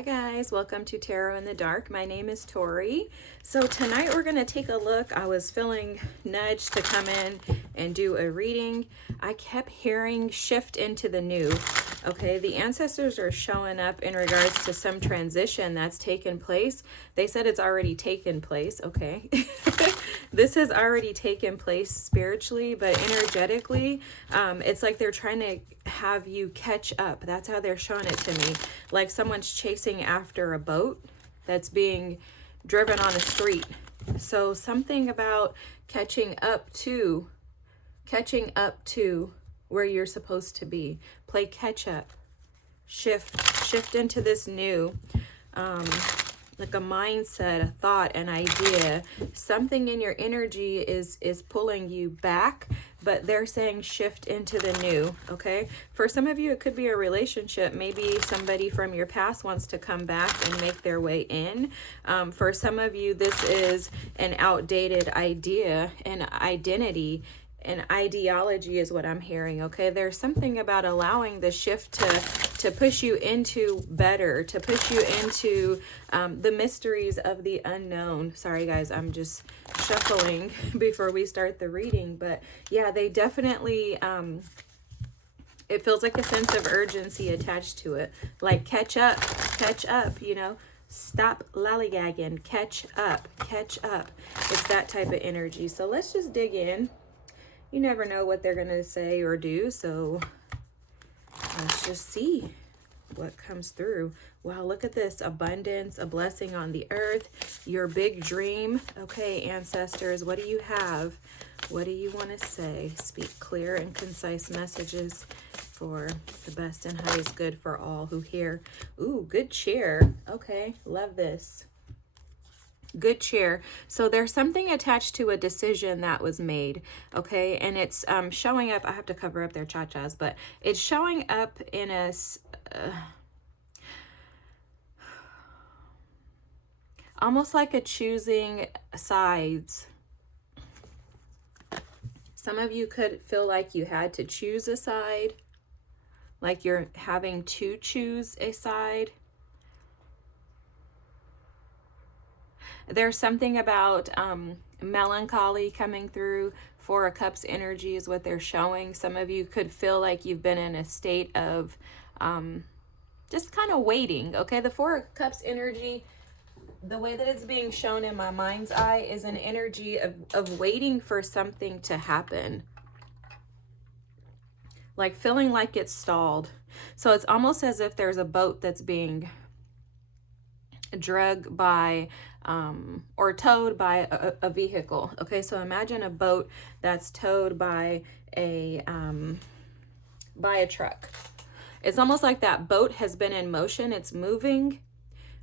Hi guys, welcome to Tarot in the Dark. My name is Tori. So tonight we're going to take a look. I was feeling nudged to come in and do a reading. I kept hearing shift into the new. Okay, the ancestors are showing up in regards to some transition that's taken place. They said it's already taken place. Okay. This has already taken place spiritually, but energetically, it's like they're trying to have you catch up. That's how they're showing it to me. Like someone's chasing after a boat that's being driven on a street. So something about catching up to where you're supposed to be. Play catch up. Shift into this new. Like a mindset, a thought, an idea. Something in your energy is pulling you back, but they're saying shift into the new, okay? For some of you, it could be a relationship. Maybe somebody from your past wants to come back and make their way in. For some of you, this is an outdated idea, an identity, an ideology is what I'm hearing, okay? There's something about allowing the shift to push you into better, to push you into the mysteries of the unknown. Sorry, guys, I'm just shuffling before we start the reading. But yeah, they definitely, it feels like a sense of urgency attached to it. Like catch up, you know? Stop lollygagging, catch up. It's that type of energy. So let's just dig in. You never know what they're going to say or do, so let's just see what comes through. Wow, look at this. Abundance, a blessing on the earth, your big dream. Okay, ancestors, what do you have? What do you want to say? Speak clear and concise messages for the best and highest good for all who hear. Ooh, good cheer. Okay, love this. Good cheer. So there's something attached to a decision that was made, okay? And it's showing up. I have to cover up their cha-chas, but it's showing up in a almost like a choosing sides. Some of you could feel like you had to choose a side, like you're having to choose a side. There's something about melancholy coming through. Four of Cups energy is what they're showing. Some of you could feel like you've been in a state of just kind of waiting. Okay, the Four of Cups energy, the way that it's being shown in my mind's eye is an energy of waiting for something to happen. Like feeling like it's stalled. So it's almost as if there's a boat that's being dragged by or towed by a vehicle. Okay, so imagine a boat that's towed by a truck. It's almost like that boat has been in motion, it's moving,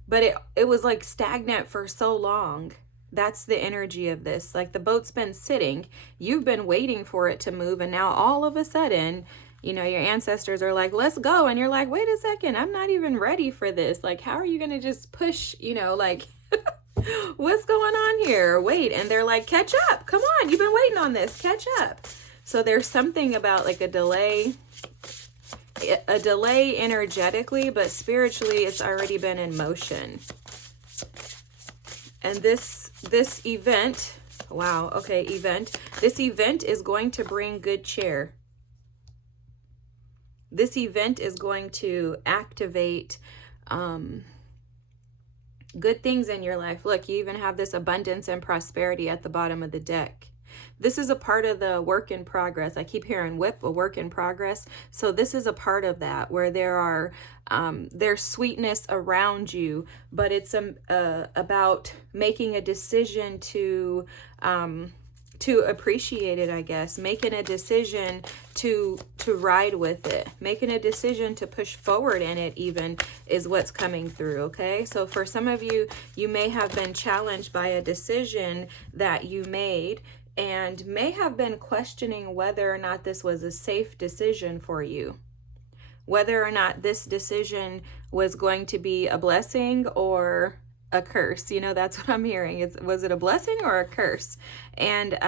but it was like stagnant for so long. That's the energy of this. Like the boat's been sitting, you've been waiting for it to move, and now all of a sudden, you know, your ancestors are like, let's go. And you're like, wait a second, I'm not even ready for this. Like, how are you going to just push, you know, like, what's going on here? Wait. And they're like, catch up. Come on. You've been waiting on this. Catch up. So there's something about like a delay energetically, but spiritually, it's already been in motion. And this event, wow. Okay. This event is going to bring good cheer. This event is going to activate good things in your life. Look, you even have this abundance and prosperity at the bottom of the deck. This is a part of the work in progress. I keep hearing whip, a work in progress. So this is a part of that where there's sweetness around you, but it's about making a decision to appreciate it, I guess. Making a decision to ride with it. Making a decision to push forward in it even is what's coming through, okay? So for some of you, you may have been challenged by a decision that you made and may have been questioning whether or not this was a safe decision for you. Whether or not this decision was going to be a blessing or a curse. You know, that's what I'm hearing. Was it a blessing or a curse? And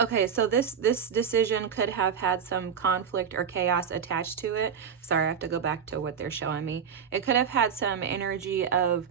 Okay, so this decision could have had some conflict or chaos attached to it. Sorry, I have to go back to what they're showing me. It could have had some energy of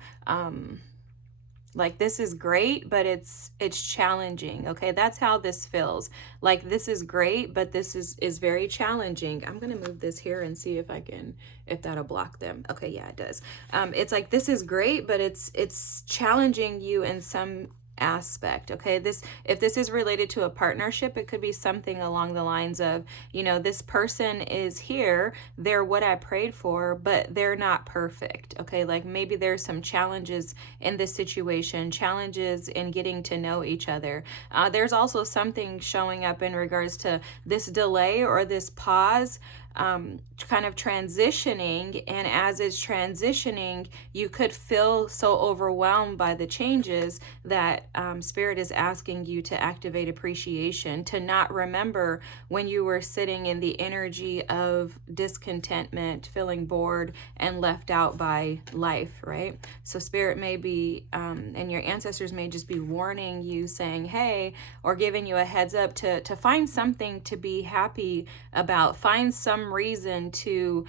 like, this is great, but it's challenging. Okay, that's how this feels. Like, this is great, but this is very challenging. I'm gonna move this here and see if I can, if that'll block them. Okay, yeah, it does. It's like, this is great, but it's challenging you in some aspect. Okay, this, if this is related to a partnership, it could be something along the lines of, you know, this person is here, they're what I prayed for, but they're not perfect. Okay, like maybe there's some challenges in this situation, challenges in getting to know each other. There's also something showing up in regards to this delay or this pause, kind of transitioning, and as it's transitioning, you could feel so overwhelmed by the changes that Spirit is asking you to activate appreciation, to not remember when you were sitting in the energy of discontentment, feeling bored and left out by life, right? So Spirit may be, and your ancestors may just be warning you, saying, hey, or giving you a heads up to find something to be happy about, find some reason to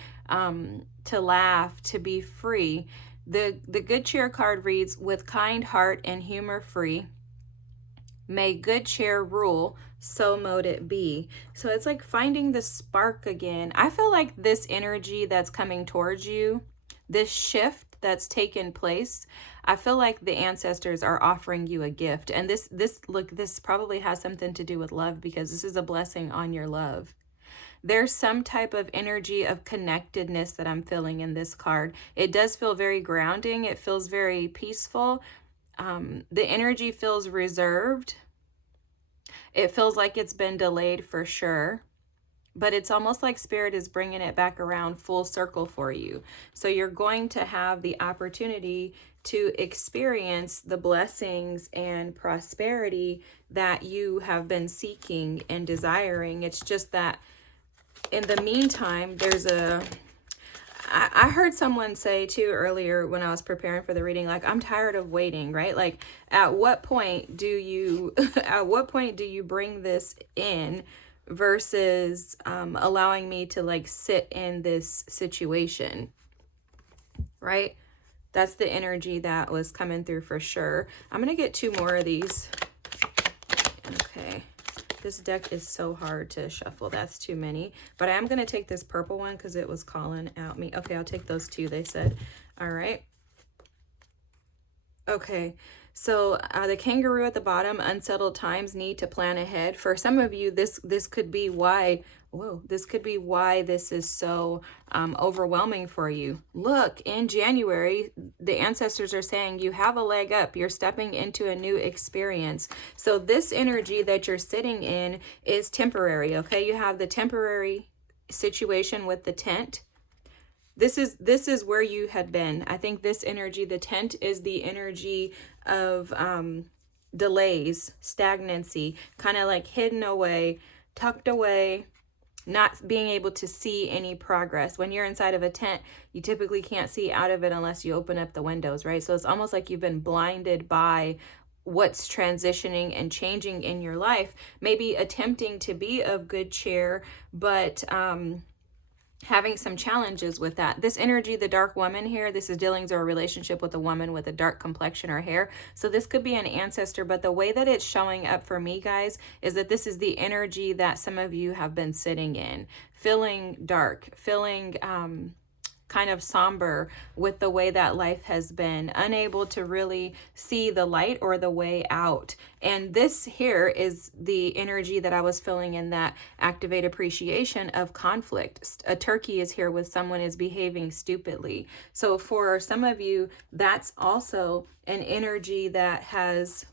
laugh, to be free. The good cheer card reads, with kind heart and humor free, may good cheer rule, so mote it be. So it's like finding the spark again. I feel like this energy that's coming towards you, this shift that's taken place, I feel like the ancestors are offering you a gift. And this look, this probably has something to do with love, because this is a blessing on your love. There's some type of energy of connectedness that I'm feeling in this card. It does feel very grounding. It feels very peaceful. The energy feels reserved. It feels like it's been delayed for sure. But it's almost like Spirit is bringing it back around full circle for you. So you're going to have the opportunity to experience the blessings and prosperity that you have been seeking and desiring. It's just that in the meantime, there's I heard someone say too earlier when I was preparing for the reading, like, I'm tired of waiting, right? Like, at what point do you, at what point do you bring this in versus allowing me to like sit in this situation, right? That's the energy that was coming through for sure. I'm going to get 2 more of these. Okay. This deck is so hard to shuffle. That's too many. But I am going to take this purple one because it was calling out me. Okay, I'll take those 2, they said. All right. Okay. So the kangaroo at the bottom, unsettled times, need to plan ahead. For some of you, this could be why, this could be why this is so overwhelming for you. Look, in January, the ancestors are saying you have a leg up. You're stepping into a new experience. So this energy that you're sitting in is temporary, okay? You have the temporary situation with the tent. This is where you had been. I think this energy, the tent, is the energy of delays, stagnancy, kind of like hidden away, tucked away, not being able to see any progress. When you're inside of a tent, you typically can't see out of it unless you open up the windows, right? So it's almost like you've been blinded by what's transitioning and changing in your life, maybe attempting to be of good cheer, but having some challenges with that. This energy, the dark woman here, this is dealings or a relationship with a woman with a dark complexion or hair. So this could be an ancestor, but the way that it's showing up for me, guys, is that this is the energy that some of you have been sitting in, feeling dark, feeling kind of somber with the way that life has been, unable to really see the light or the way out. And this here is the energy that I was feeling in that activate appreciation of conflict. A turkey is here with someone is behaving stupidly. So for some of you, that's also an energy that has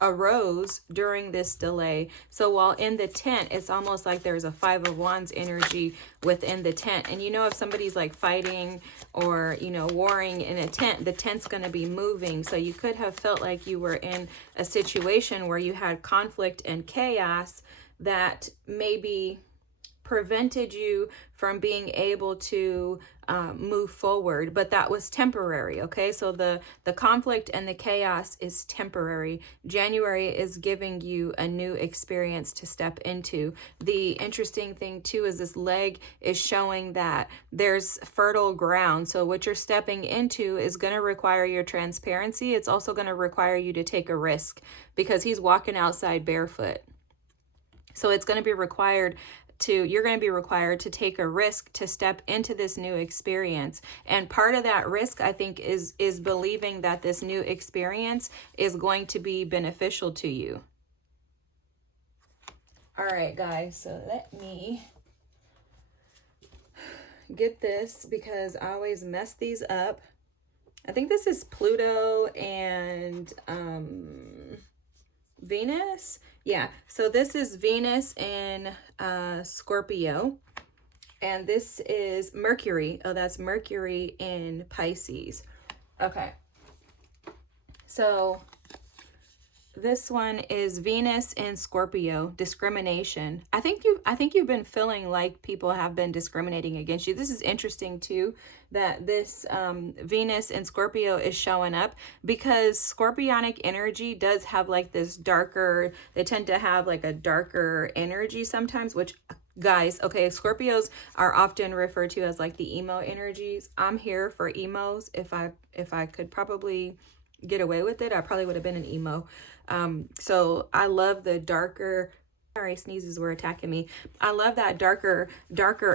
arose during this delay. So while in the tent, it's almost like there's a 5 of Wands energy within the tent. And you know, if somebody's like fighting or, you know, warring in a tent, the tent's going to be moving. So you could have felt like you were in a situation where you had conflict and chaos that maybe prevented you from being able to move forward, but that was temporary. Okay, so the conflict and the chaos is temporary. January is giving you a new experience to step into. The interesting thing too is this leg is showing that there's fertile ground. So what you're stepping into is going to require your transparency. It's also going to require you to take a risk, because he's walking outside barefoot. So it's going to be required you're going to be required to take a risk to step into this new experience. And part of that risk, I think, is believing that this new experience is going to be beneficial to you. All right, guys, so let me get this, because I always mess these up. I think this is Pluto and Venus. Yeah, so this is Venus in Scorpio, and this is Mercury. Oh, that's Mercury in Pisces. Okay, so this one is Venus in Scorpio, discrimination. I think you've been feeling like people have been discriminating against you. This is interesting too, that this Venus in Scorpio is showing up, because Scorpionic energy does have like this darker, they tend to have like a darker energy sometimes, which, guys, okay, Scorpios are often referred to as like the emo energies. I'm here for emos. If I could probably get away with it, I probably would have been an emo. So I love the darker, sorry, sneezes were attacking me. I love that darker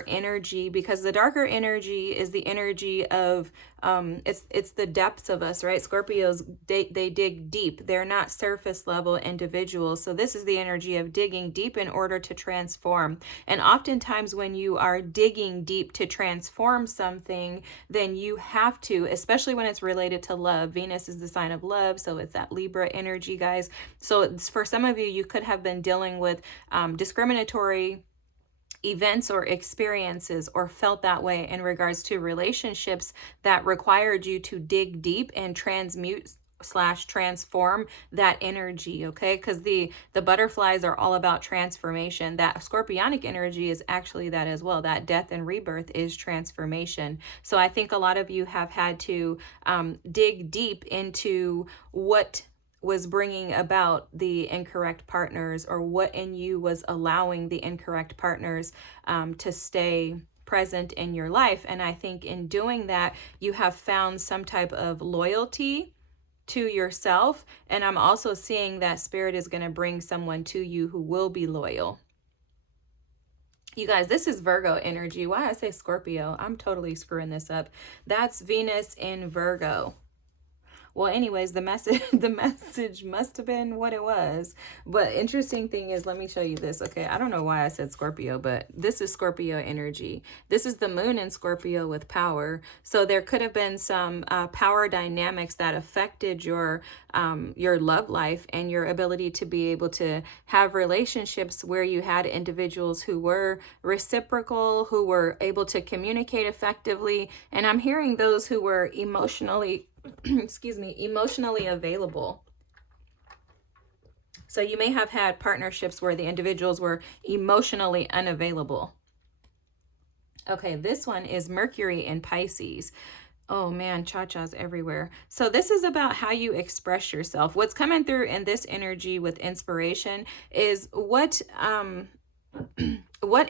energy, because the darker energy is the energy of, it's the depths of us, right? Scorpios, they dig deep. They're not surface level individuals. So this is the energy of digging deep in order to transform. And oftentimes when you are digging deep to transform something, then you have to, especially when it's related to love. Venus is the sign of love, so it's that Libra energy, guys. So for some of you, you could have been dealing with discriminatory events or experiences, or felt that way in regards to relationships that required you to dig deep and transmute / transform that energy. Okay, because the butterflies are all about transformation. That Scorpionic energy is actually that as well. That death and rebirth is transformation. So I think a lot of you have had to dig deep into what was bringing about the incorrect partners, or what in you was allowing the incorrect partners to stay present in your life. And I think in doing that, you have found some type of loyalty to yourself. And I'm also seeing that Spirit is going to bring someone to you who will be loyal. You guys, this is Virgo energy. Why I say Scorpio? I'm totally screwing this up. That's Venus in Virgo. Well, anyways, the message must have been what it was. But interesting thing is, let me show you this. Okay, I don't know why I said Scorpio, but this is Scorpio energy. This is the moon in Scorpio with power. So there could have been some power dynamics that affected your love life and your ability to be able to have relationships where you had individuals who were reciprocal, who were able to communicate effectively. And I'm hearing those who were emotionally emotionally available. So you may have had partnerships where the individuals were emotionally unavailable. Okay, this one is Mercury in Pisces. Oh man, cha-cha's everywhere. So this is about how you express yourself. What's coming through in this energy with inspiration is what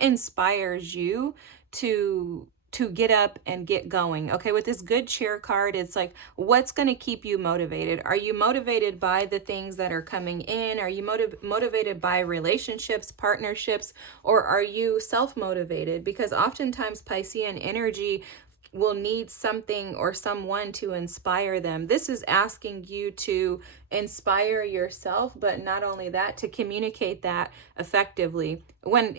inspires you to get up and get going. Okay, with this good cheer card, it's like, what's going to keep you motivated? Are you motivated by the things that are coming in? Are you motivated by relationships, partnerships, or are you self-motivated? Because oftentimes Piscean energy will need something or someone to inspire them. This is asking you to inspire yourself, but not only that, to communicate that effectively. When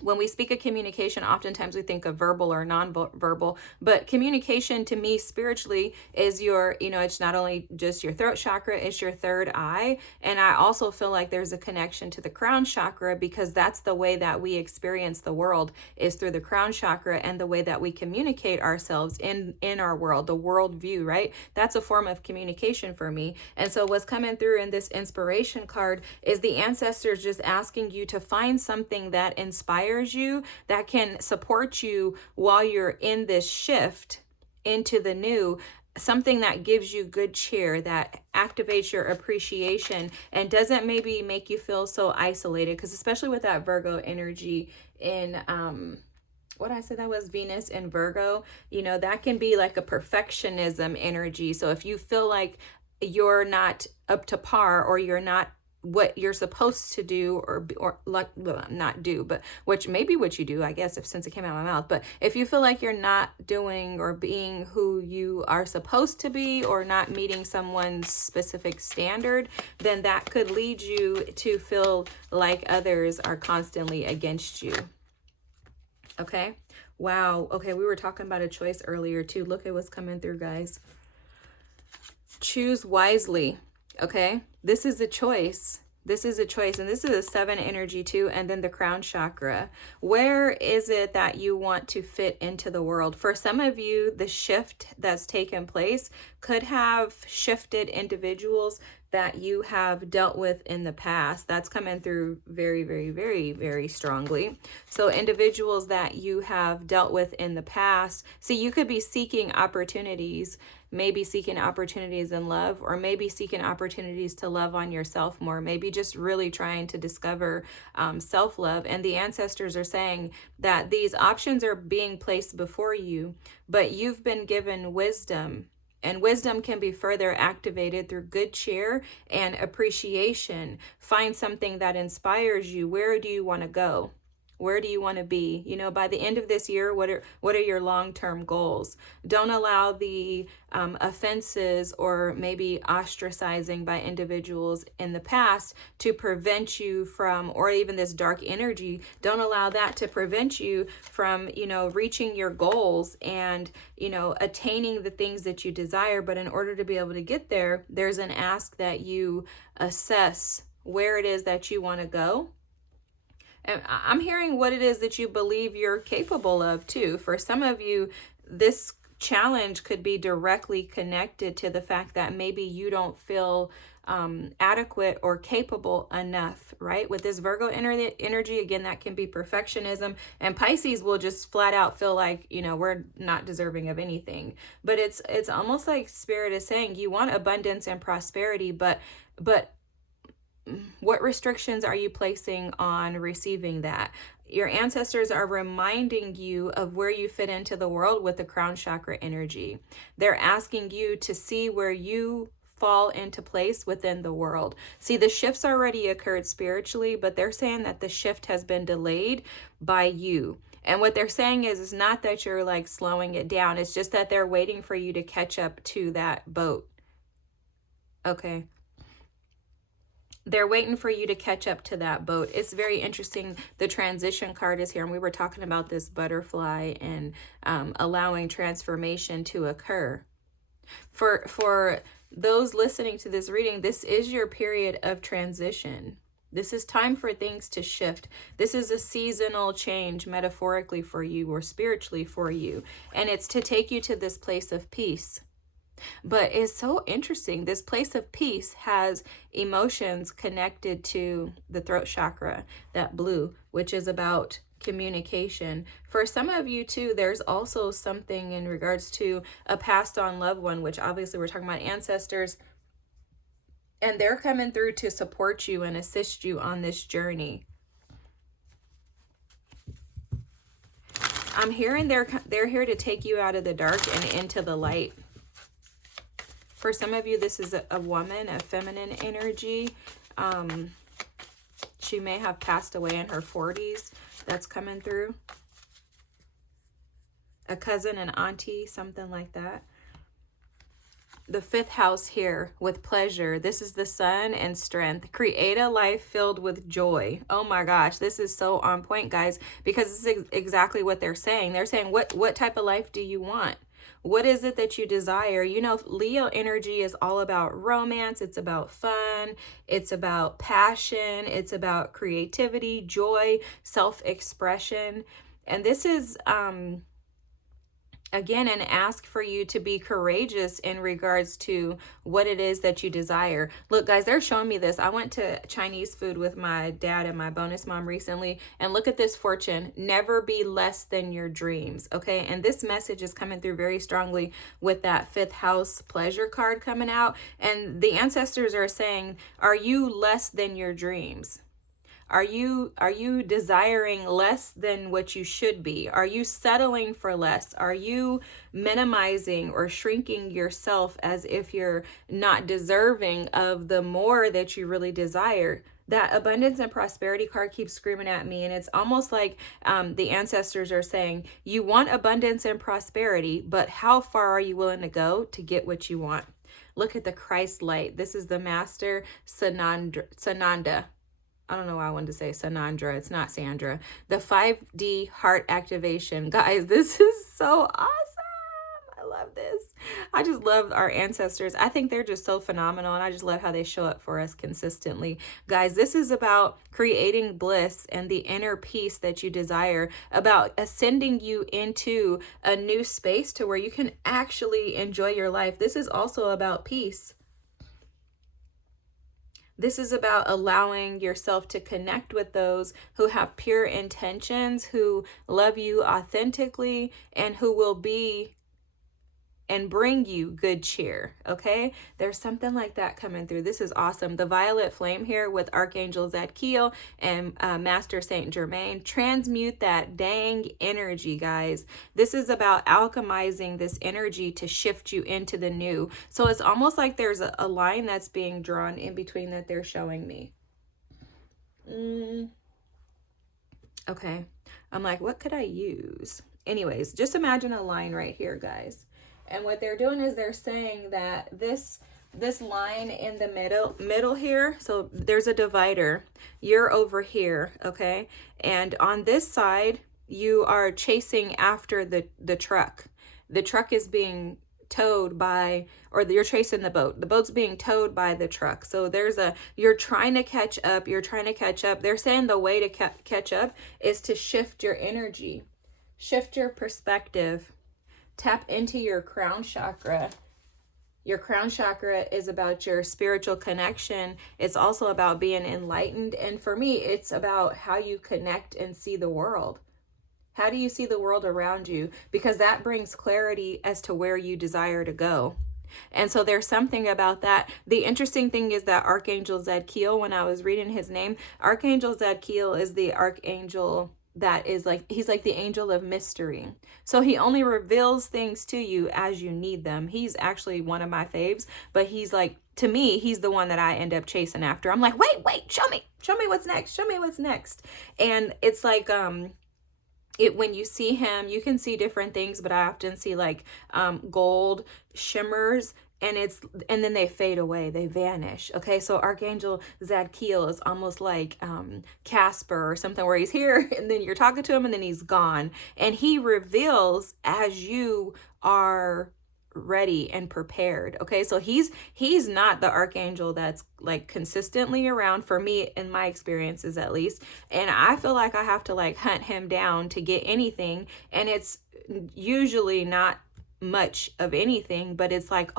when we speak of communication, oftentimes we think of verbal or non-verbal, but communication to me spiritually is your, it's not only just your throat chakra, it's your third eye. And I also feel like there's a connection to the crown chakra, because that's the way that we experience the world, is through the crown chakra, and the way that we communicate ourselves in our world, the world view, right? That's a form of communication for me. And so what's coming through in this inspiration card is the ancestors just asking you to find something that inspires you, that can support you while you're in this shift into the new, something that gives you good cheer, that activates your appreciation and doesn't maybe make you feel so isolated. Because especially with that Virgo energy in what I said, that was Venus in Virgo, that can be like a perfectionism energy. So if you feel like you're not up to par, or you're not what you're supposed to do, or like, well, not do, but which maybe what you do, I guess, since it came out of my mouth. But if you feel like you're not doing or being who you are supposed to be, or not meeting someone's specific standard, then that could lead you to feel like others are constantly against you. Okay. Wow. Okay. We were talking about a choice earlier too. Look at what's coming through, guys. Choose wisely. Okay. This is a choice. This is a choice. And this is a 7 energy too. And then the crown chakra. Where is it that you want to fit into the world? For some of you, the shift that's taken place could have shifted individuals that you have dealt with in the past. That's coming through very, very, very, very strongly. So individuals that you have dealt with in the past. See, you could be seeking opportunities, maybe seeking opportunities in love, or maybe seeking opportunities to love on yourself more, maybe just really trying to discover self-love. And the ancestors are saying that these options are being placed before you, but you've been given wisdom. And wisdom can be further activated through good cheer and appreciation. Find something that inspires you. Where do you want to go? Where do you want to be? By the end of this year, what are your long-term goals? Don't allow the offenses or maybe ostracizing by individuals in the past to prevent you from, or even this dark energy, don't allow that to prevent you from, reaching your goals and, attaining the things that you desire. But in order to be able to get there, there's an ask that you assess where it is that you want to go. And I'm hearing what it is that you believe you're capable of too. For some of you, this challenge could be directly connected to the fact that maybe you don't feel adequate or capable enough, right? With this Virgo energy, again, that can be perfectionism. And Pisces will just flat out feel like, we're not deserving of anything. But it's almost like Spirit is saying you want abundance and prosperity, but what restrictions are you placing on receiving that? Your ancestors are reminding you of where you fit into the world with the crown chakra energy. They're asking you to see where you fall into place within the world. See, the shifts already occurred spiritually, but they're saying that the shift has been delayed by you. And what they're saying is not that you're like slowing it down. It's just that they're waiting for you to catch up to that boat. Okay. They're waiting for you to catch up to that boat. It's very interesting. The transition card is here, and we were talking about this butterfly and allowing transformation to occur. For those listening to this reading, this is your period of transition. This is time for things to shift. This is a seasonal change metaphorically for you or spiritually for you. And it's to take you to this place of peace. But it's so interesting. This place of peace has emotions connected to the throat chakra, that blue, which is about communication. For some of you too, there's also something in regards to a passed on loved one, which obviously we're talking about ancestors, and they're coming through to support you and assist you on this journey. I'm hearing they're here to take you out of the dark and into the light. For some of you, this is a woman, a feminine energy. She may have passed away in her 40s. That's coming through. A cousin, an auntie, something like that. the 5th house here with pleasure. This is the sun and strength. Create a life filled with joy. Oh my gosh, this is so on point, guys, because this is exactly what they're saying. They're saying, what type of life do you want? What is it that you desire? You know, Leo energy is all about romance. It's about fun. It's about passion. It's about creativity, joy, self-expression. And this is, again, an ask for you to be courageous in regards to what it is that you desire. Look, guys, they're showing me this. I went to Chinese food with my dad and my bonus mom recently, and look at this fortune. Never be less than your dreams, okay? And this message is coming through very strongly with that 5th house pleasure card coming out. And the ancestors are saying, are you less than your dreams? Are you desiring less than what you should be? Are you settling for less? Are you minimizing or shrinking yourself as if you're not deserving of the more that you really desire? That abundance and prosperity card keeps screaming at me, and it's almost like the ancestors are saying, you want abundance and prosperity, but how far are you willing to go to get what you want? Look at the Christ light. This is the Master Sananda. I don't know why I wanted to say Sanandra. It's not Sandra. The 5D heart activation. Guys, this is so awesome. I love this. I just love our ancestors. I think they're just so phenomenal, and I just love how they show up for us consistently. Guys, this is about creating bliss and the inner peace that you desire, about ascending you into a new space to where you can actually enjoy your life. This is also about peace. This is about allowing yourself to connect with those who have pure intentions, who love you authentically, and who will be and bring you good cheer, okay? There's something like that coming through. This is awesome. The violet flame here with Archangel Zadkiel and Master Saint Germain. Transmute that dang energy, guys. This is about alchemizing this energy to shift you into the new. So it's almost like there's a line that's being drawn in between that they're showing me. Okay. I'm like, what could I use? Anyways, just imagine a line right here, guys. And what they're doing is they're saying that this line in the middle here, so there's a divider. You're over here, okay? And on this side, you are chasing after the truck. The truck is being towed by, or you're chasing the boat. The boat's being towed by the truck. So you're trying to catch up. They're saying the way to catch up is to shift your energy, shift your perspective. Tap into your crown chakra. Your crown chakra is about your spiritual connection. It's also about being enlightened. And for me, it's about how you connect and see the world. How do you see the world around you? Because that brings clarity as to where you desire to go. And so there's something about that. The interesting thing is that Archangel Zadkiel, when I was reading his name, Archangel Zadkiel is the archangel that is like, he's like the angel of mystery. So he only reveals things to you as you need them. He's actually one of my faves, but he's like, to me, he's the one that I end up chasing after. I'm like, wait, show me what's next. And it's like, when you see him, you can see different things, but I often see like gold shimmers, and then they fade away, they vanish. Okay, so Archangel Zadkiel is almost like Casper or something, where he's here and then you're talking to him and then he's gone. And he reveals as you are ready and prepared. Okay, so he's not the archangel that's like consistently around, for me, in my experiences at least. And I feel like I have to like hunt him down to get anything, and it's usually not much of anything, but it's like,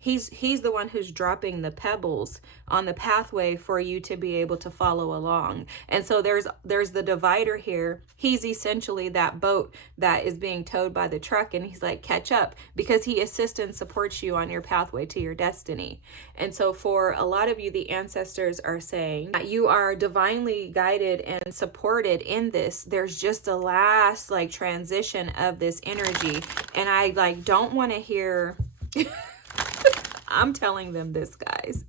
he's the one who's dropping the pebbles on the pathway for you to be able to follow along. And so there's the divider here. He's essentially that boat that is being towed by the truck, and he's like, catch up, because he assists and supports you on your pathway to your destiny. And so for a lot of you, the ancestors are saying that you are divinely guided and supported in this. There's just a last like transition of this energy, and I like don't want to hear I'm telling them this, guys.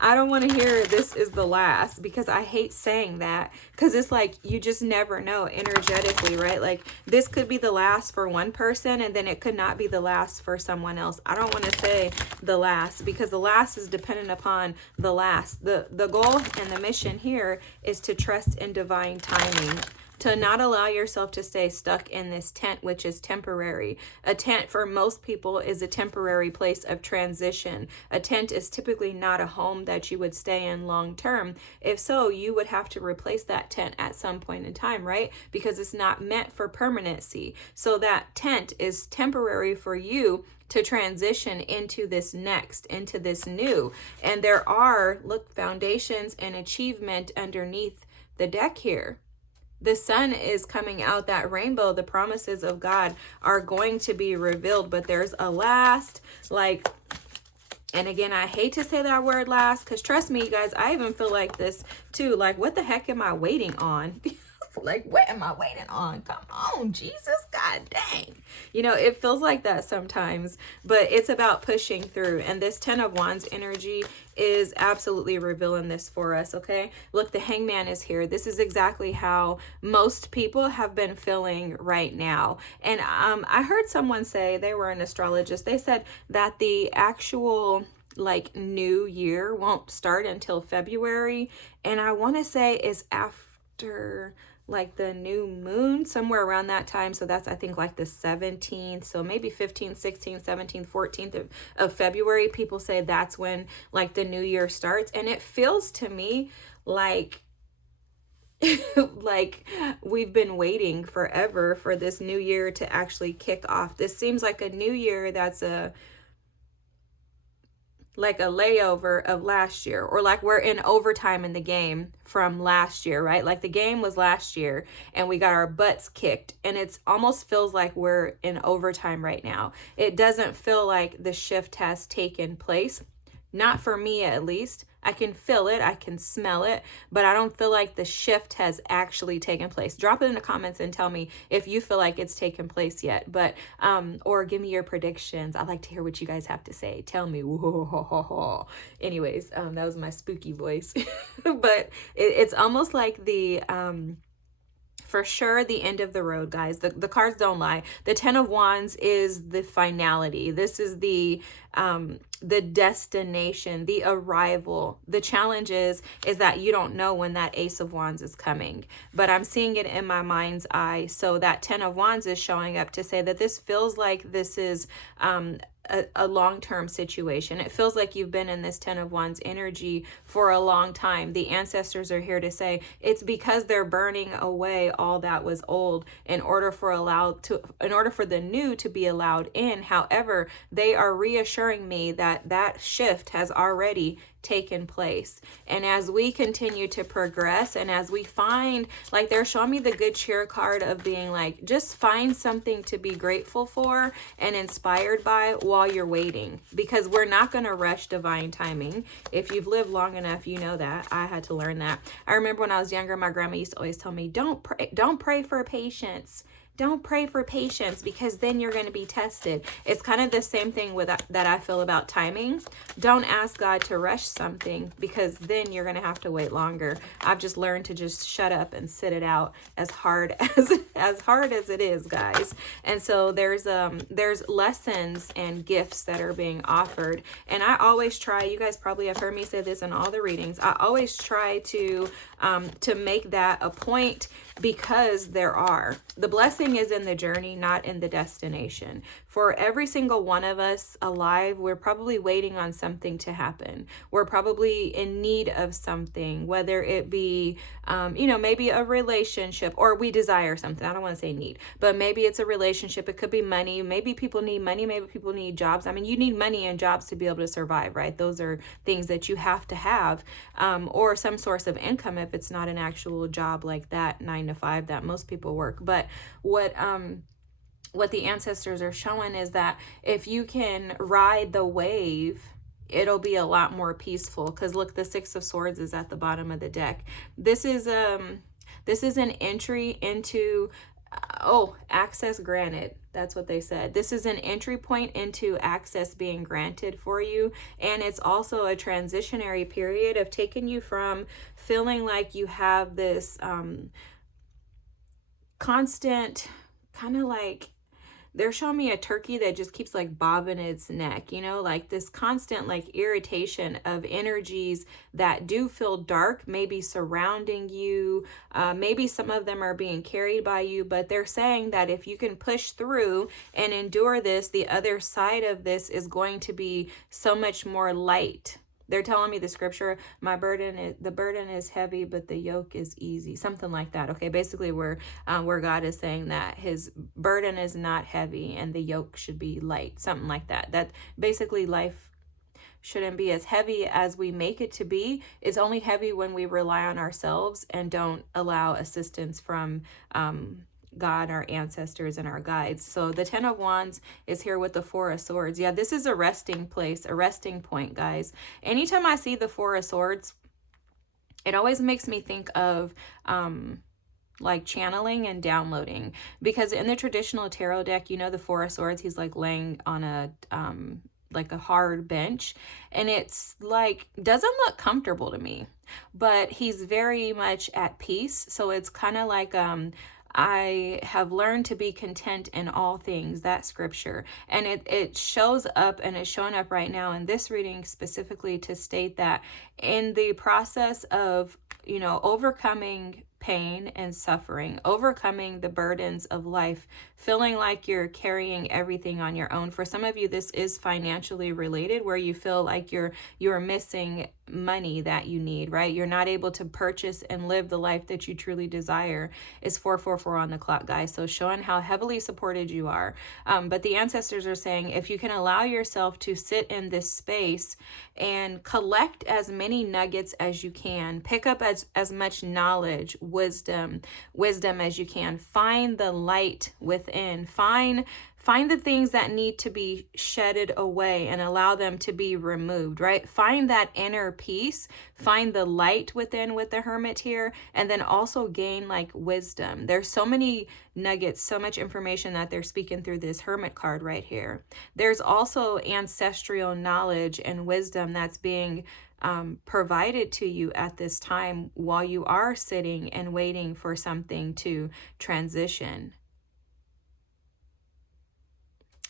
I don't want to hear this is the last, because I hate saying that, because it's like you just never know energetically, right? Like this could be the last for one person and then it could not be the last for someone else. I don't want to say the last, because the last is dependent upon the last. The goal and the mission here is to trust in divine timing, to not allow yourself to stay stuck in this tent, which is temporary. A tent for most people is a temporary place of transition. A tent is typically not a home that you would stay in long term. If so, you would have to replace that tent at some point in time, right? Because it's not meant for permanency. So that tent is temporary for you to transition into this next, into this new. And there are, look, foundations and achievement underneath the deck here. The sun is coming out, that rainbow, the promises of God are going to be revealed, but there's a last, like, and again, I hate to say that word last, because trust me, you guys, I even feel like this too. Like, what the heck am I waiting on? Like, what am I waiting on? Come on, Jesus, God dang. You know, it feels like that sometimes, but it's about pushing through. And this 10 of Wands energy is absolutely revealing this for us, okay? Look, the Hangman is here. This is exactly how most people have been feeling right now. And I heard someone say, they were an astrologist, they said that the actual like new year won't start until February. And I want to say is after like the new moon, somewhere around that time. So that's, I think, like the 17th. So maybe 15th, 16th, 17th, 14th of February. People say that's when like the new year starts. And it feels to me like like we've been waiting forever for this new year to actually kick off. This seems like a new year that's like a layover of last year, or like we're in overtime in the game from last year, right? Like the game was last year and we got our butts kicked, and it's almost feels like we're in overtime right now. It doesn't feel like the shift has taken place. Not for me, at least. I can feel it, I can smell it, but I don't feel like the shift has actually taken place. Drop it in the comments and tell me if you feel like it's taken place yet. But or give me your predictions. I'd like to hear what you guys have to say. Tell me. Anyways, that was my spooky voice. But it's almost like the for sure the end of the road, guys. The cards don't lie. The 10 of Wands is the finality. This is the destination, the arrival. The challenge is that you don't know when that Ace of Wands is coming, but I'm seeing it in my mind's eye. So that 10 of Wands is showing up to say that this feels like this is a long-term situation. It feels like you've been in this 10 of Wands energy for a long time. The ancestors are here to say it's because they're burning away all that was old in order for the new to be allowed in. However, they are reassuring me that that shift has already taken place. And as we continue to progress, and as we find, like they're showing me the good cheer card of being like, just find something to be grateful for and inspired by while you're waiting, because we're not going to rush divine timing. If you've lived long enough, you know that. I had to learn that. I remember when I was younger, my grandma used to always tell me, don't pray for patience. Don't pray for patience, because then you're going to be tested. It's kind of the same thing with that I feel about timing. Don't ask God to rush something, because then you're going to have to wait longer. I've just learned to just shut up and sit it out as hard as it is, guys. And so there's lessons and gifts that are being offered. And I always try, you guys probably have heard me say this in all the readings, I always try to make that a point, because the blessing is in the journey, not in the destination. For every single one of us alive, we're probably waiting on something to happen. We're probably in need of something, whether it be, maybe a relationship, or we desire something. I don't want to say need, but maybe it's a relationship. It could be money. Maybe people need money. Maybe people need jobs. I mean, you need money and jobs to be able to survive, right? Those are things that you have to have, or some source of income if it's not an actual job like that 9 to 5 that most people work. But what the ancestors are showing is that if you can ride the wave, it'll be a lot more peaceful. Because look, the 6 of Swords is at the bottom of the deck. This is an entry into Oh, access granted. That's what they said. This is an entry point into access being granted for you. And it's also a transitionary period of taking you from feeling like you have this constant kind of like, they're showing me a turkey that just keeps like bobbing its neck, you know, like this constant like irritation of energies that do feel dark, maybe surrounding you. Maybe some of them are being carried by you, but they're saying that if you can push through and endure this, the other side of this is going to be so much more light. They're telling me the scripture, the burden is heavy, but the yoke is easy. Something like that. Okay, basically where God is saying that his burden is not heavy and the yoke should be light. Something like that. That basically life shouldn't be as heavy as we make it to be. It's only heavy when we rely on ourselves and don't allow assistance from God, our ancestors, and our guides. So the Ten of Wands is here with the Four of Swords. Yeah, this is a resting place, a resting point, guys. Anytime I see the Four of Swords, it always makes me think of like channeling and downloading, because in the traditional tarot deck, you know, the Four of Swords, he's like laying on a like a hard bench, and it's like doesn't look comfortable to me, but he's very much at peace. So it's kind of like I have learned to be content in all things, that scripture. And it shows up, and it's showing up right now in this reading specifically to state that in the process of, you know, overcoming pain and suffering, overcoming the burdens of life, feeling like you're carrying everything on your own. For some of you, this is financially related, where you feel like you're missing money that you need, right? You're not able to purchase and live the life that you truly desire. Is 444 on the clock, guys. So showing how heavily supported you are. But the ancestors are saying, if you can allow yourself to sit in this space and collect as many nuggets as you can, pick up as much knowledge, wisdom as you can, find the light within, find the things that need to be shedded away and allow them to be removed, right? Find that inner peace, find the light within with the Hermit here, and then also gain like wisdom. There's so many nuggets, so much information that they're speaking through this Hermit card right here. There's also ancestral knowledge and wisdom that's being provided to you at this time while you are sitting and waiting for something to transition.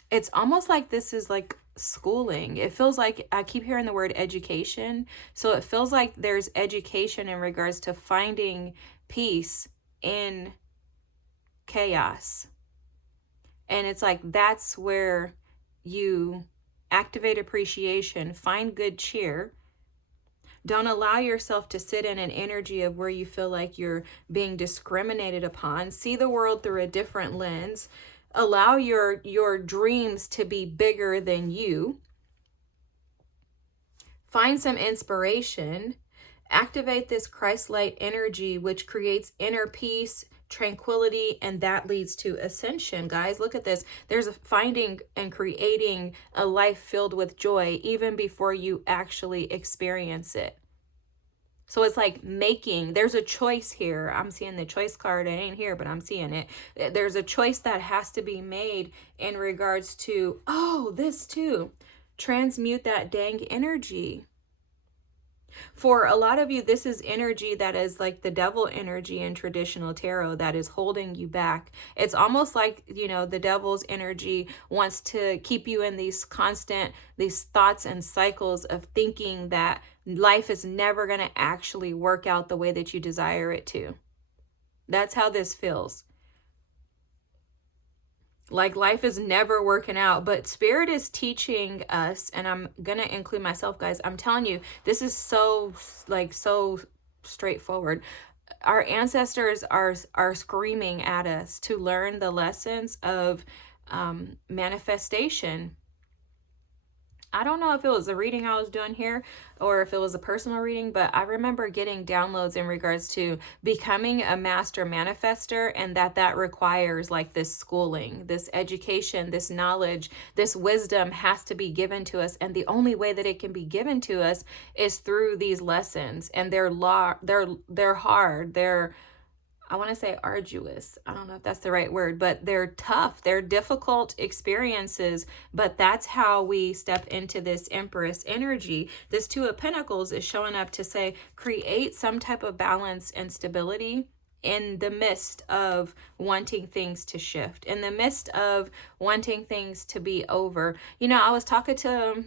It's almost like this is like schooling. It feels like, I keep hearing the word education. So it feels like there's education in regards to finding peace in chaos. And it's like, that's where you activate appreciation, find good cheer. Don't allow yourself to sit in an energy of where you feel like you're being discriminated upon. See the world through a different lens. Allow your dreams to be bigger than you. Find some inspiration. Activate this Christ-light energy, which creates inner peace, tranquility, and that leads to ascension. Guys, look at this. There's a finding and creating a life filled with joy even before you actually experience it. So it's like making, there's a choice here. I'm seeing the choice card. It ain't here, but I'm seeing it. There's a choice that has to be made in regards to, oh, this too. Transmute that dang energy. For a lot of you, this is energy that is like the devil energy in traditional tarot that is holding you back. It's almost like, you know, the devil's energy wants to keep you in these thoughts and cycles of thinking that life is never going to actually work out the way that you desire it to. That's how this feels. Like life is never working out, but Spirit is teaching us, and I'm going to include myself, guys. I'm telling you, this is so straightforward. Our ancestors are screaming at us to learn the lessons of manifestation. I don't know if it was a reading I was doing here or if it was a personal reading, but I remember getting downloads in regards to becoming a master manifester, and that requires like this schooling, this education, this knowledge, this wisdom has to be given to us. And the only way that it can be given to us is through these lessons. And they're hard. They're I want to say arduous. I don't know if that's the right word, but they're tough. They're difficult experiences, but that's how we step into this Empress energy. This Two of Pentacles is showing up to say, create some type of balance and stability in the midst of wanting things to shift, in the midst of wanting things to be over. You know, I was talking to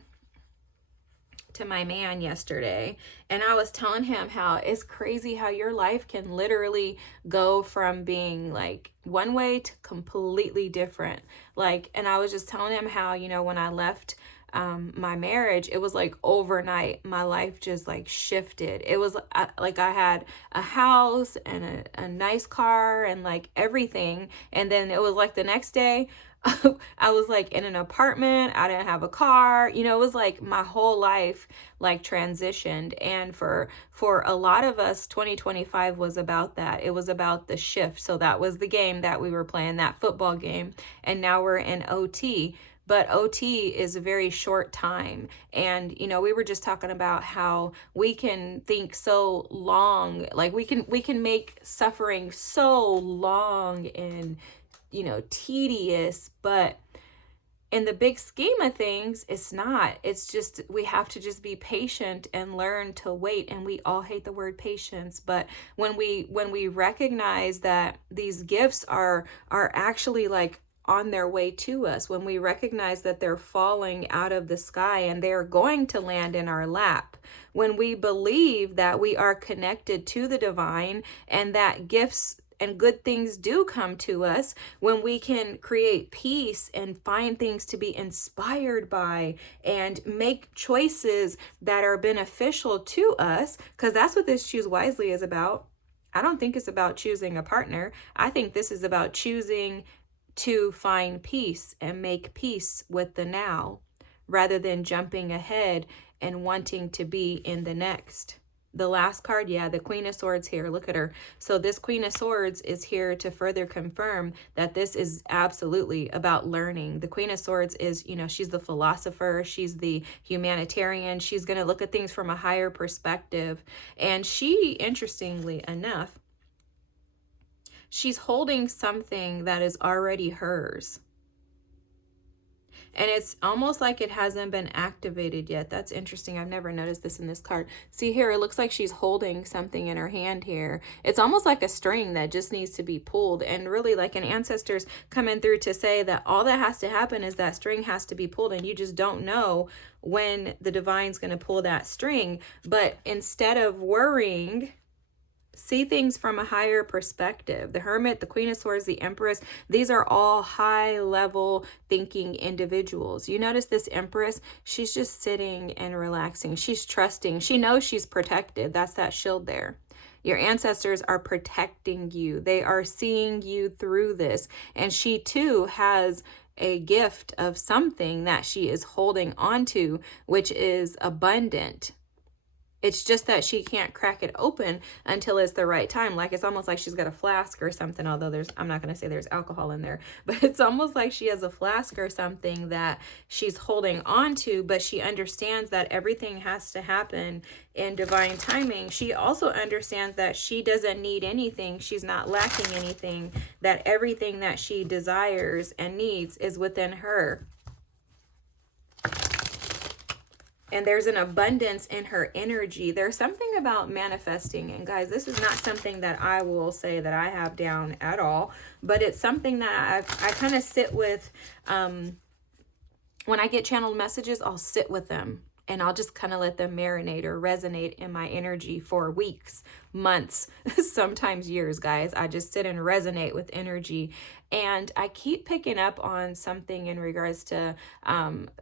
my man yesterday, and I was telling him how it's crazy how your life can literally go from being like one way to completely different. Like, and I was just telling him how, you know, when I left my marriage, it was like overnight my life just like shifted. It was like I had a house and a nice car and like everything, and then it was like the next day I was like in an apartment. I didn't have a car. You know, it was like my whole life like transitioned. And for a lot of us, 2025 was about that. It was about the shift. So that was the game that we were playing, that football game. And now we're in OT. But OT is a very short time. And, you know, we were just talking about how we can think so long, like we can make suffering so long and, you know, tedious, but in the big scheme of things, it's not. It's just, we have to just be patient and learn to wait. And we all hate the word patience, but when we recognize that these gifts are actually like on their way to us, when we recognize that they're falling out of the sky and they're going to land in our lap, when we believe that we are connected to the divine and that gifts and good things do come to us, when we can create peace and find things to be inspired by and make choices that are beneficial to us, because that's what this Choose Wisely is about. I don't think it's about choosing a partner. I think this is about choosing to find peace and make peace with the now, rather than jumping ahead and wanting to be in the next. The last card, yeah, the Queen of Swords here. Look at her. So this Queen of Swords is here to further confirm that this is absolutely about learning. The Queen of Swords is, you know, she's the philosopher. She's the humanitarian. She's going to look at things from a higher perspective. And she, interestingly enough, she's holding something that is already hers. And it's almost like it hasn't been activated yet. That's interesting. I've never noticed this in this card. See here, it looks like she's holding something in her hand here. It's almost like a string that just needs to be pulled. And really, like an ancestor's coming through to say that all that has to happen is that string has to be pulled. And you just don't know when the divine's going to pull that string. But instead of worrying, see things from a higher perspective. The Hermit, the Queen of Swords, the Empress, these are all high level thinking individuals. You notice this Empress, she's just sitting and relaxing. She's trusting. She knows she's protected. That's that shield there. Your ancestors are protecting you. They are seeing you through this. And she too has a gift of something that she is holding on to, which is abundant. It's just that she can't crack it open until it's the right time. Like, it's almost like she's got a flask or something, although I'm not going to say there's alcohol in there, but it's almost like she has a flask or something that she's holding on to, but she understands that everything has to happen in divine timing. She also understands that she doesn't need anything. She's not lacking anything, that everything that she desires and needs is within her. And there's an abundance in her energy. There's something about manifesting. And guys, this is not something that I will say that I have down at all. But it's something that I kind of sit with. When I get channeled messages, I'll sit with them. And I'll just kind of let them marinate or resonate in my energy for weeks, months, sometimes years, guys. I just sit and resonate with energy. And I keep picking up on something in regards to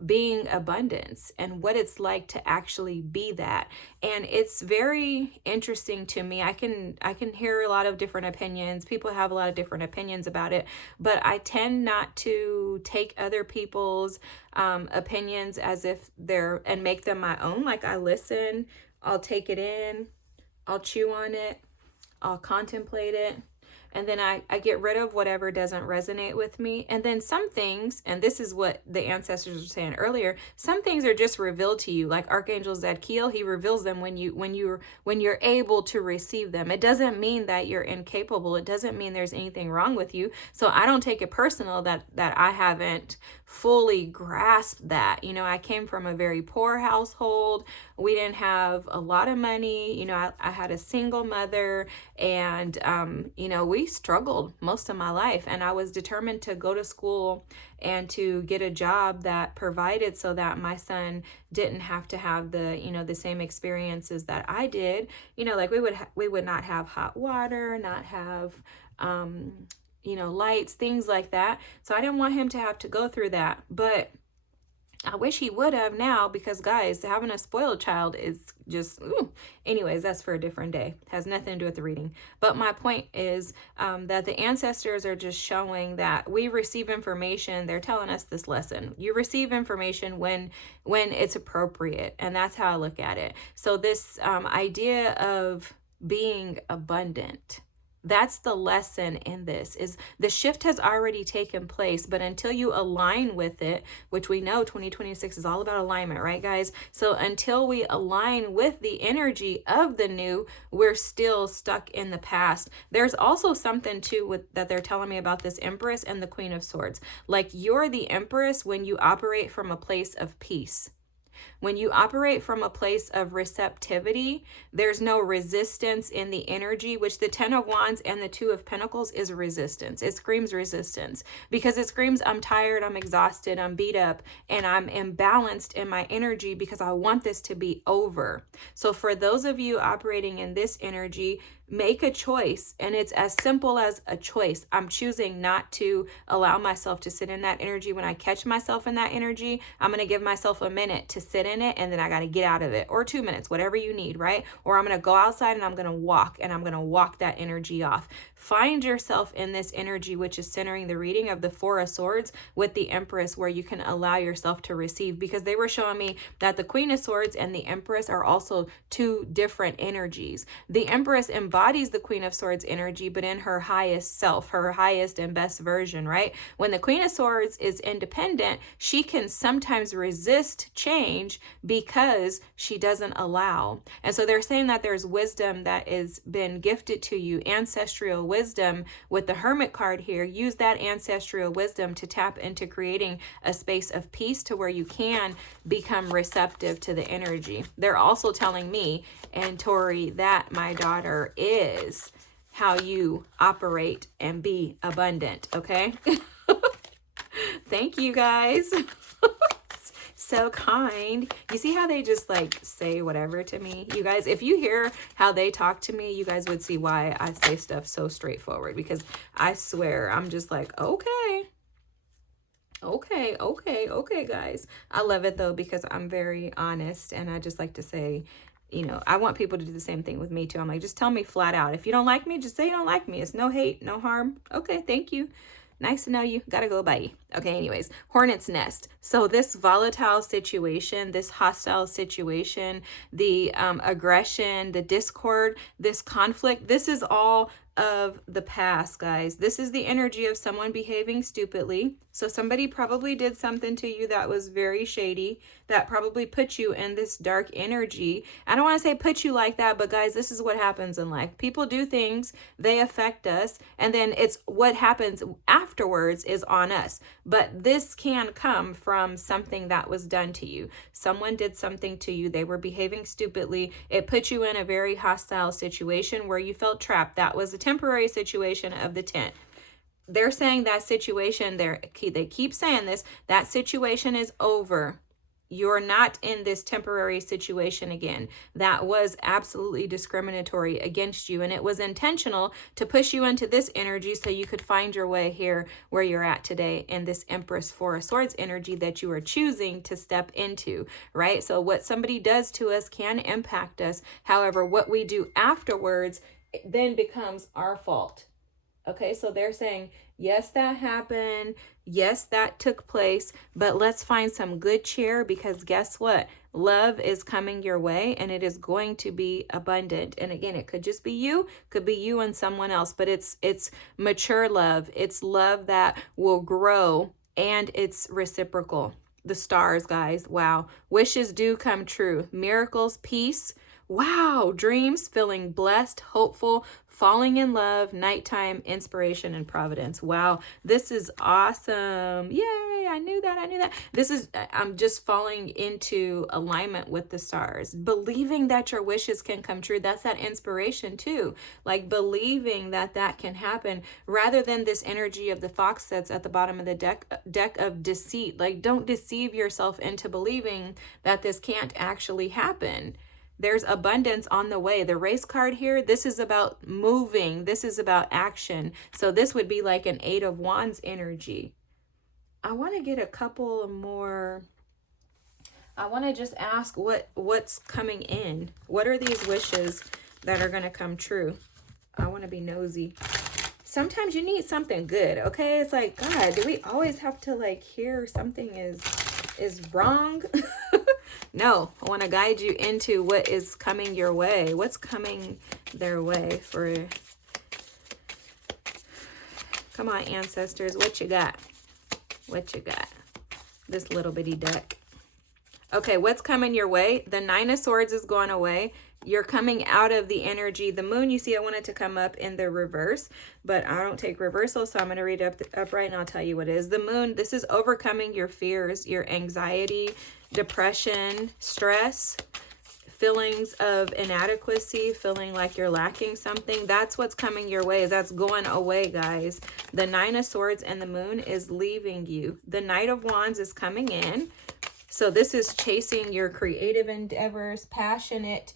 being abundance and what it's like to actually be that. And it's very interesting to me. I can hear a lot of different opinions. People have a lot of different opinions about it, but I tend not to take other people's opinions as if they're, and make them my own. Like, I listen, I'll take it in, I'll chew on it, I'll contemplate it. and then I get rid of whatever doesn't resonate with me. And then some things, and this is what the ancestors were saying earlier, some things are just revealed to you. Like Archangel Zadkiel, he reveals them when you're able to receive them. It doesn't mean that you're incapable. It doesn't mean there's anything wrong with you. So I don't take it personal that I haven't fully grasped that. You know, I came from a very poor household. We didn't have a lot of money. You know, I had a single mother, and you know, we struggled most of my life, and I was determined to go to school and to get a job that provided so that my son didn't have to have the, you know, the same experiences that I did. You know, like we would not have hot water, not have you know, lights, things like that. So I didn't want him to have to go through that. But I wish he would have now, because guys, having a spoiled child is just, ooh. Anyways, that's for a different day. Has nothing to do with the reading. But my point is that the ancestors are just showing that we receive information. They're telling us this lesson. You receive information when it's appropriate. And that's how I look at it. So this idea of being abundant, that's the lesson in this, is the shift has already taken place, but until you align with it, which we know 2026 is all about alignment, right, guys? So until we align with the energy of the new, we're still stuck in the past. There's also something too that they're telling me about this Empress and the Queen of Swords. Like, you're the Empress when you operate from a place of peace. When you operate from a place of receptivity, there's no resistance in the energy, which the 10 of Wands and the 2 of Pentacles is resistance. It screams resistance, because it screams, I'm tired, I'm exhausted, I'm beat up, and I'm imbalanced in my energy because I want this to be over. So for those of you operating in this energy, make a choice, and it's as simple as a choice. I'm choosing not to allow myself to sit in that energy. When I catch myself in that energy, I'm going to give myself a minute to sit in it, and then I got to get out of it, or 2 minutes, whatever you need, right? Or I'm going to go outside and I'm going to walk, and I'm going to walk that energy off. Find yourself in this energy, which is centering the reading of the 4 of Swords with the Empress, where you can allow yourself to receive, because they were showing me that the Queen of Swords and the Empress are also 2 different energies. The Empress embodies the Queen of Swords energy, but in her highest self, her highest and best version, right? When the Queen of Swords is independent, she can sometimes resist change because she doesn't allow. And so they're saying that there's wisdom that has been gifted to you, ancestral wisdom with the Hermit card here. Use that ancestral wisdom to tap into creating a space of peace to where you can become receptive to the energy. They're also telling me, and Tori, that my daughter is how you operate and be abundant, okay? Thank you, guys. So kind. You see how they just like say whatever to me? You guys, if you hear how they talk to me, you guys would see why I say stuff so straightforward, because I swear I'm just like, okay, guys. I love it though, because I'm very honest, and I just like to say, you know, I want people to do the same thing with me too. I'm like, just tell me flat out. If you don't like me, just say you don't like me. It's no hate, no harm. Okay, thank you. Nice to know you. Gotta go, bye. Okay, anyways, Hornet's Nest. So this volatile situation, this hostile situation, the aggression, the discord, this conflict, this is all of the past, guys. This is the energy of someone behaving stupidly. So somebody probably did something to you that was very shady, that probably put you in this dark energy. I don't want to say put you like that, but guys, this is what happens in life. People do things, they affect us, and then it's what happens afterwards is on us. But this can come from something that was done to you. Someone did something to you. They were behaving stupidly. It put you in a very hostile situation where you felt trapped. That was a temporary situation of the tent. They're saying that situation, they keep saying this, that situation is over. You're not in this temporary situation again. That was absolutely discriminatory against you, and it was intentional to push you into this energy so you could find your way here where you're at today in this Empress 4 of Swords energy that you are choosing to step into, right? So what somebody does to us can impact us. However, what we do afterwards then becomes our fault. Okay, so they're saying Yes, that happened. Yes, that took place. But let's find some good cheer, because guess what? Love is coming your way, and it is going to be abundant. And again, it could just be you, could be you and someone else, but it's mature love. It's love that will grow, and it's reciprocal. The stars, guys. Wow. Wishes do come true. Miracles, peace. Wow. Dreams, feeling blessed, hopeful, falling in love, nighttime, inspiration, and providence. Wow. This is awesome. Yay. I knew that. I knew that. This is, I'm just falling into alignment with the stars. Believing that your wishes can come true. That's that inspiration too. Like believing that that can happen, rather than this energy of the fox that's at the bottom of the deck of deceit. Like, don't deceive yourself into believing that this can't actually happen. There's abundance on the way. The race card here, this is about moving. This is about action. So this would be like an 8 of Wands energy. I want to get a couple more. I want to just ask what's coming in. What are these wishes that are going to come true? I want to be nosy. Sometimes you need something good, okay? It's like, God, do we always have to like hear something is wrong? No, I want to guide you into what is coming your way. What's coming their way for... Come on, ancestors. What you got? What you got? This little bitty deck. Okay, what's coming your way? The 9 of Swords is going away. You're coming out of the energy. The moon, you see, I wanted to come up in the reverse, but I don't take reversal, so I'm going to read upright, and I'll tell you what it is. The moon, this is overcoming your fears, your anxiety, depression, stress, feelings of inadequacy, feeling like you're lacking something. That's what's coming your way. That's going away, guys. The 9 of Swords and the moon is leaving you. The Knight of Wands is coming in. So this is chasing your creative endeavors, passionate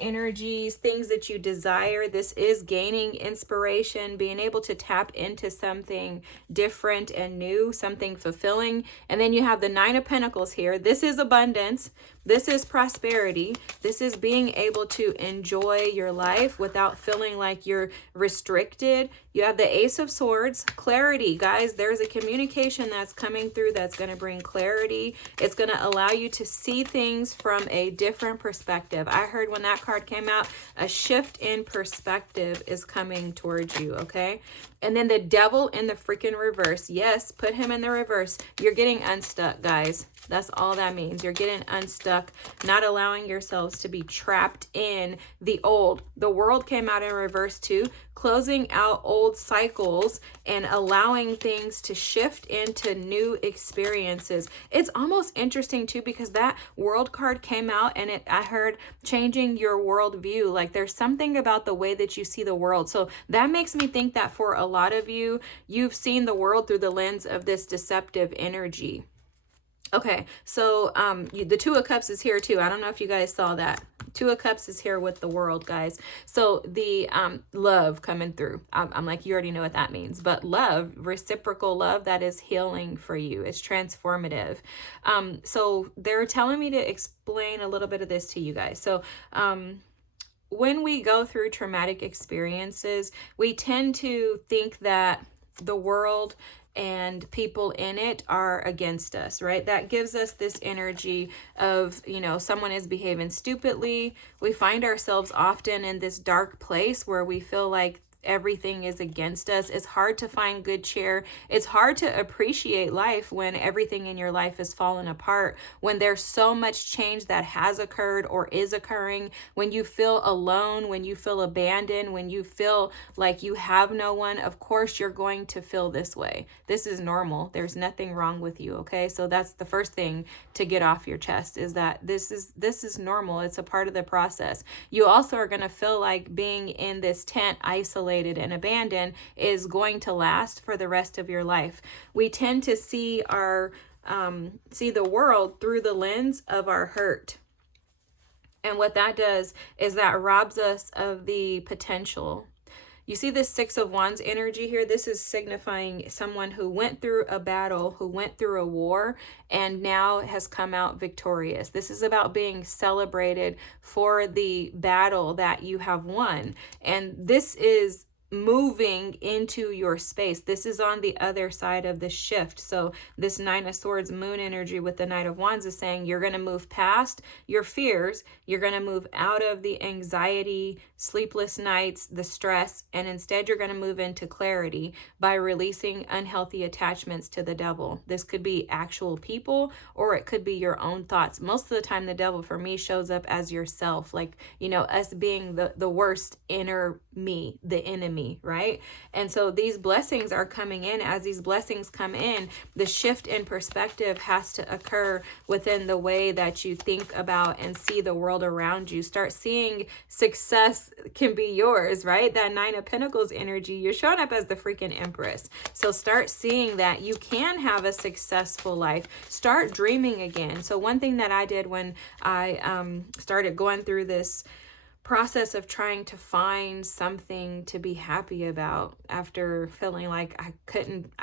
energies, things that you desire. This is gaining inspiration, being able to tap into something different and new, something fulfilling. And then you have the 9 of Pentacles here. This is abundance. This is prosperity. This is being able to enjoy your life without feeling like you're restricted. You have the Ace of Swords, clarity, guys. There's a communication that's coming through that's going to bring clarity. It's going to allow you to see things from a different perspective. I heard when that card came out, a shift in perspective is coming towards you, okay? And then the Devil in the freaking reverse. Yes, put him in the reverse. You're getting unstuck, guys. That's all that means. You're getting unstuck, not allowing yourselves to be trapped in the old. The World came out in reverse too, closing out old cycles and allowing things to shift into new experiences. It's almost interesting too, because that World card came out and I heard changing your world view. Like there's something about the way that you see the world. So that makes me think that for a lot of you, you've seen the world through the lens of this deceptive energy. Okay, so the 2 of Cups is here too. I don't know if you guys saw that. 2 of Cups is here with the World, guys. So the love coming through. I'm like, you already know what that means. But love, reciprocal love, that is healing for you. It's transformative. So they're telling me to explain a little bit of this to you guys. So when we go through traumatic experiences, we tend to think that the world and people in it are against us, right? That gives us this energy of, you know, someone is behaving stupidly. We find ourselves often in this dark place where we feel like everything is against us. It's hard to find good cheer. It's hard to appreciate life when everything in your life is falling apart, when there's so much change that has occurred or is occurring, when you feel alone, when you feel abandoned, when you feel like you have no one. Of course, you're going to feel this way. This is normal. There's nothing wrong with you, okay? So that's the first thing to get off your chest, is that this is normal. It's a part of the process. You also are going to feel like being in this tent, isolated and abandoned, is going to last for the rest of your life. We tend to see the world through the lens of our hurt. And what that does is that robs us of the potential. You see this 6 of Wands energy here? This is signifying someone who went through a battle, who went through a war, and now has come out victorious. This is about being celebrated for the battle that you have won. And this is moving into your space. This is on the other side of the shift. So this Nine of Swords moon energy with the Knight of Wands is saying you're going to move past your fears. You're going to move out of the anxiety, sleepless nights, the stress, and instead you're going to move into clarity by releasing unhealthy attachments to the devil. This could be actual people, or it could be your own thoughts. Most of the time, the devil for me shows up as yourself, like, you know, us being the worst inner me, the enemy, right? And so these blessings are coming in. As these blessings come in, the shift in perspective has to occur within the way that you think about and see the world around you. Start seeing success can be yours, right? That Nine of Pentacles energy, you're showing up as the freaking Empress. So start seeing that you can have a successful life. Start dreaming again. So one thing that I did when I started going through this process of trying to find something to be happy about after feeling like I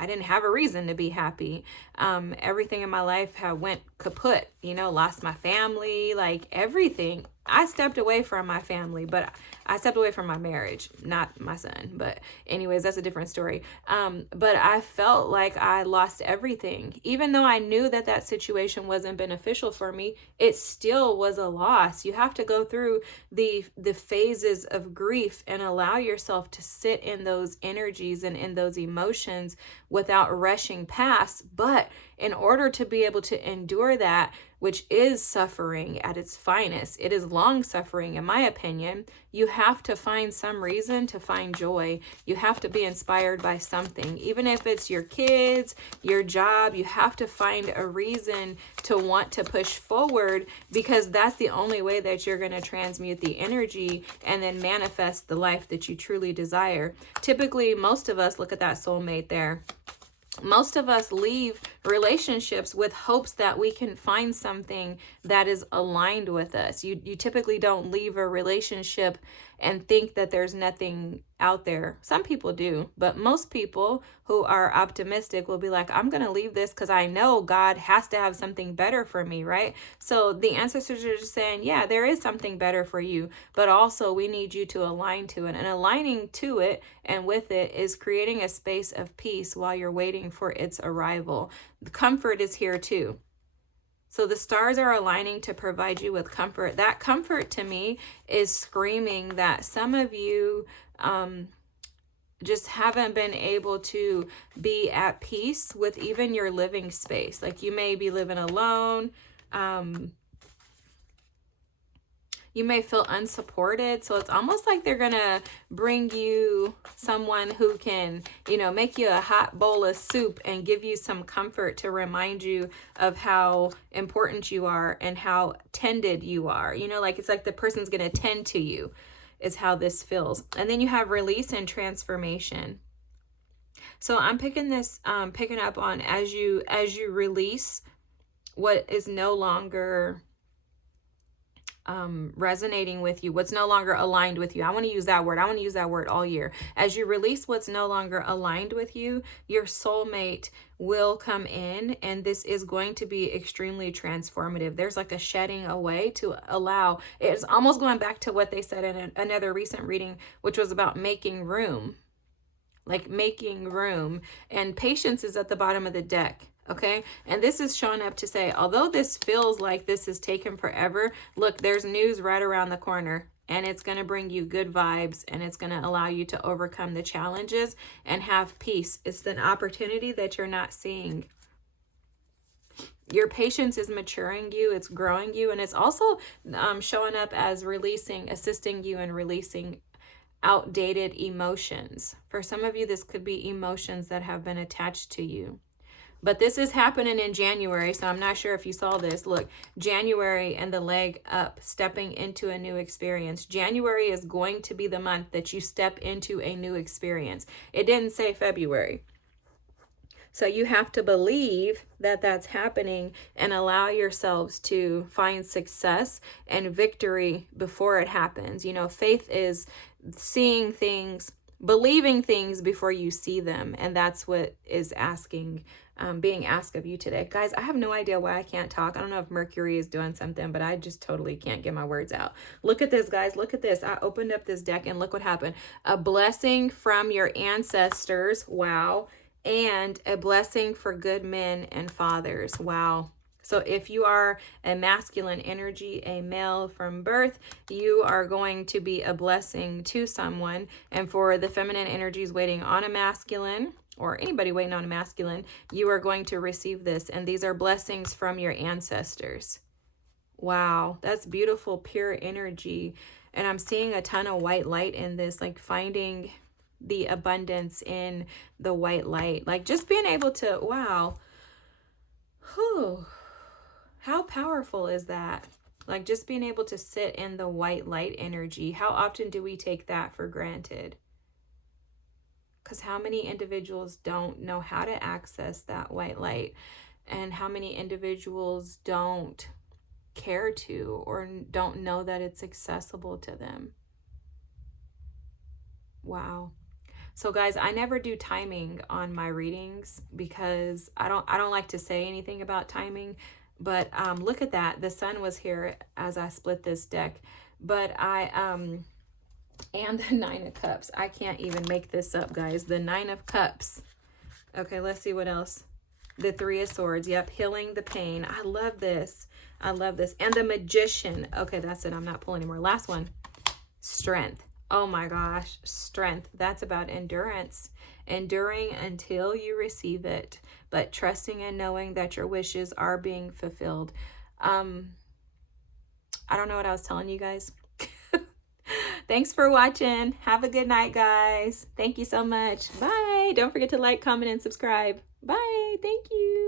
didn't have a reason to be happy. Everything in my life had went kaput, you know, lost my family, like everything. I stepped away from my family, but I stepped away from my marriage, not my son. But anyways, that's a different story. But I felt like I lost everything. Even though I knew that that situation wasn't beneficial for me, it still was a loss. You have to go through the phases of grief and allow yourself to sit in those energies and in those emotions without rushing past. But in order to be able to endure that, which is suffering at its finest, it is long suffering, in my opinion, you have to find some reason to find joy. You have to be inspired by something. Even if it's your kids, your job, you have to find a reason to want to push forward, because that's the only way that you're going to transmute the energy and then manifest the life that you truly desire. Typically, most of us, look at that soulmate there. Most of us leave relationships with hopes that we can find something that is aligned with us. You typically don't leave a relationship and think that there's nothing out there. Some people do, but most people who are optimistic will be like, I'm going to leave this because I know God has to have something better for me, right? So the ancestors are just saying, yeah, there is something better for you, but also we need you to align to it. And aligning to it and with it is creating a space of peace while you're waiting for its arrival. The comfort is here too. So the stars are aligning to provide you with comfort. That comfort to me is screaming that some of you just haven't been able to be at peace with even your living space. Like you may be living alone. You may feel unsupported. So it's almost like they're going to bring you someone who can, you know, make you a hot bowl of soup and give you some comfort to remind you of how important you are and how tended you are. You know, like it's like the person's going to tend to you is how this feels. And then you have release and transformation. So I'm picking up on as you release what is no longer resonating with you, what's no longer aligned with you. I want to use that word. I want to use that word all year. As you release what's no longer aligned with you, your soulmate will come in, and this is going to be extremely transformative. There's like a shedding away to allow. It's almost going back to what they said in another recent reading, which was about making room. Like making room. And patience is at the bottom of the deck. Okay, and this is showing up to say, although this feels like this has taken forever, look, there's news right around the corner, and it's going to bring you good vibes, and it's going to allow you to overcome the challenges and have peace. It's an opportunity that you're not seeing. Your patience is maturing you, it's growing you, and it's also showing up as assisting you in releasing outdated emotions. For some of you, this could be emotions that have been attached to you. But this is happening in January, so I'm not sure if you saw this. Look, January and the leg up, stepping into a new experience. January is going to be the month that you step into a new experience. It didn't say February. So you have to believe that that's happening and allow yourselves to find success and victory before it happens. You know, faith is seeing things, believing things before you see them. And that's what is asking being asked of you today. Guys, I have no idea why I can't talk. I don't know if Mercury is doing something, but I just totally can't get my words out. Look at this, guys. Look at this. I opened up this deck and look what happened. A blessing from your ancestors. Wow. And a blessing for good men and fathers. Wow. So if you are a masculine energy, a male from birth, you are going to be a blessing to someone. And for the feminine energies waiting on a masculine, or anybody waiting on a masculine, you are going to receive this. And these are blessings from your ancestors. Wow, that's beautiful, pure energy. And I'm seeing a ton of white light in this, like finding the abundance in the white light. Like just being able to, wow. Whew. How powerful is that? Like just being able to sit in the white light energy. How often do we take that for granted? Because how many individuals don't know how to access that white light? And how many individuals don't care to or don't know that it's accessible to them? Wow. So guys, I never do timing on my readings because I don't like to say anything about timing. But look at that. The sun was here as I split this deck. But and the Nine of Cups. I can't even make this up, guys. The Nine of Cups. Okay, let's see what else. The Three of Swords. Yep, healing the pain. I love this. I love this. And the Magician. Okay, that's it. I'm not pulling anymore. Last one. Strength. Oh my gosh. Strength. That's about endurance. Enduring until you receive it. But trusting and knowing that your wishes are being fulfilled. I don't know what I was telling you guys. Thanks for watching. Have a good night, guys. Thank you so much. Bye. Don't forget to like, comment, and subscribe. Bye. Thank you.